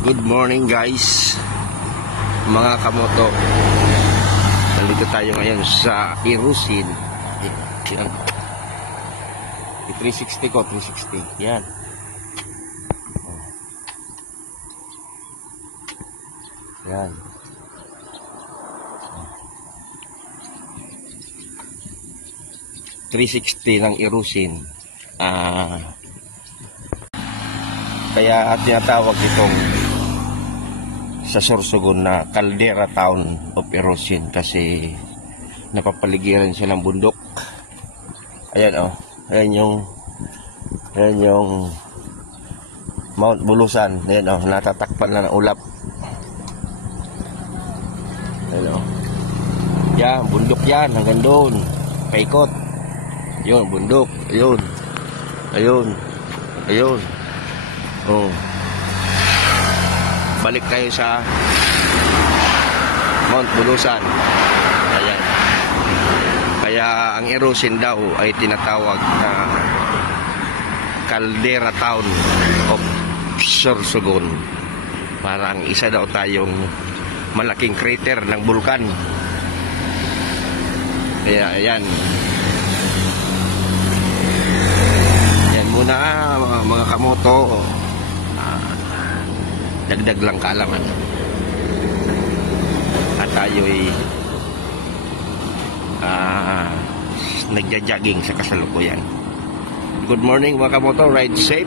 Good morning guys, mga kamoto. Nandito tayo ngayon sa Irusin. Yan. 360 ko, 360. Yan. Yan. $360 ng Irusin. Kaya tinatawag itong sa Sorsogon na Caldera Town of Irusin kasi napapaligiran siya ng bundok. Ayan ayan yung Mount Bulusan. Ayan natatakpan na ng ulap. Ayan yan, bundok yan hanggang doon paikot. Yun, bundok. Ayun. Balik tayo sa Mount Bulusan. Ayan. Kaya ang Irusin daw ay tinatawag na Caldera Town of Sorsogon. Parang isa daw tayong malaking crater ng bulkan. Kaya ayan. Yan muna mga kamoto. Dagdag lang kaalaman. At tayo'y nagja-jogging sa kasalukuyan. Good morning mga kamoto, ride safe.